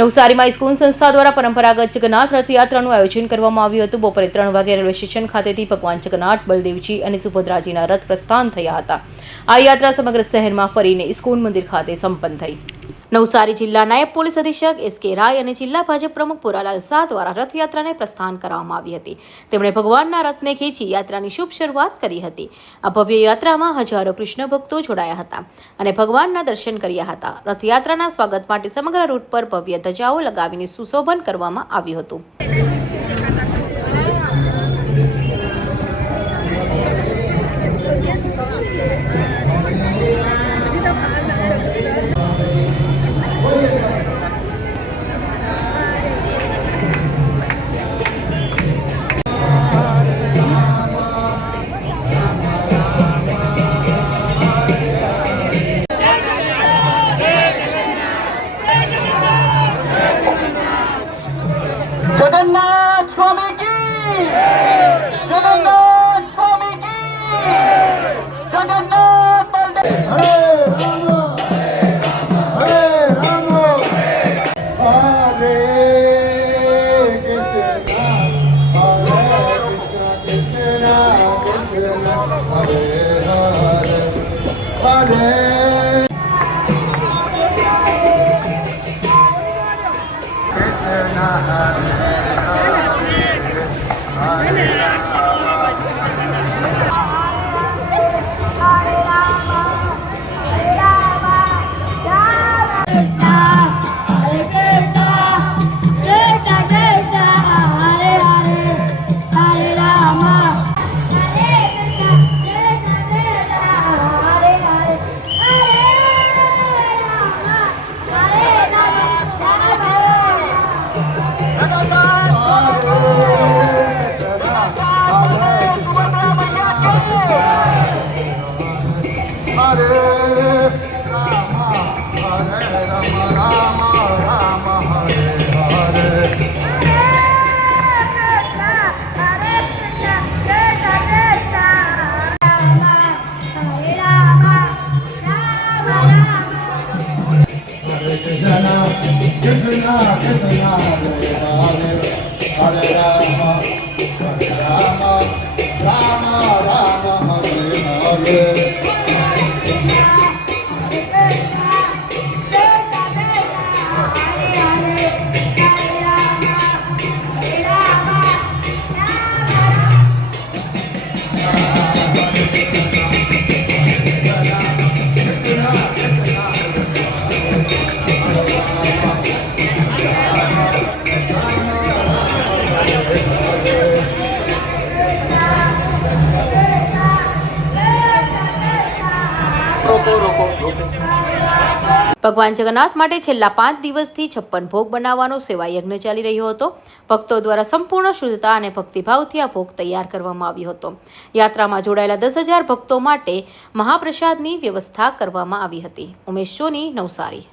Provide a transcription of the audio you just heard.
નવસારીમાં ઇસ્કોન સંસ્થા દ્વારા પરંપરાગત જગન્નાથ રથયાત્રાનું આયોજન કરવામાં આવ્યું હતું। બપોરે 3 વાગે રેલવે સ્ટેશન ખાતેથી ભગવાન જગન્નાથ, બલદેવજી અને સુભદ્રાજીના રથ પ્રસ્થાન થયા હતા। આ યાત્રા સમગ્ર શહેરમાં ફરીને ઇસ્કોન મંદિર ખાતે સંપન્ન થઈ। નવસારી જિલ્લા નાયબ પોલીસ અધિક્ષક એસ.કે. રાય અને જિલ્લા ભાજપ પ્રમુખ પુરાલાલ શાહ દ્વારા રથયાત્રાને પ્રસ્થાન કરવામાં આવી હતી। તેમણે ભગવાનના રથને ખેંચી યાત્રાની શુભ શરૂઆત કરી હતી। આ ભવ્ય યાત્રામાં હજારો કૃષ્ણ ભક્તો જોડાયા હતા અને ભગવાનના દર્શન કર્યા હતા। રથયાત્રાના સ્વાગત માટે સમગ્ર રૂટ પર ભવ્ય ધજાઓ લગાવીને સુશોભન કરવામાં આવ્યું હતું। जगन्नाथ स्वामी की, जगन्नाथ स्वामी की, जगन्नाथ बलदेव। हरे राम हरे राम हरे कृष्णा कृष्णा हरे हरे हरे ભગવાન જગન્નાથ માટે છેલ્લા 5 દિવસથી 56 ભોગ બનાવવાનો સેવા યજ્ઞ ચાલી રહ્યો હતો। ભક્તો દ્વારા સંપૂર્ણ શુદ્ધતા અને ભક્તિભાવથી આ ભોગ તૈયાર કરવામાં આવ્યો હતો। યાત્રામાં જોડાયેલા 10,000 ભક્તો માટે મહાપ્રસાદની વ્યવસ્થા કરવામાં આવી હતી। ઉમેશ સોની, નવસારી।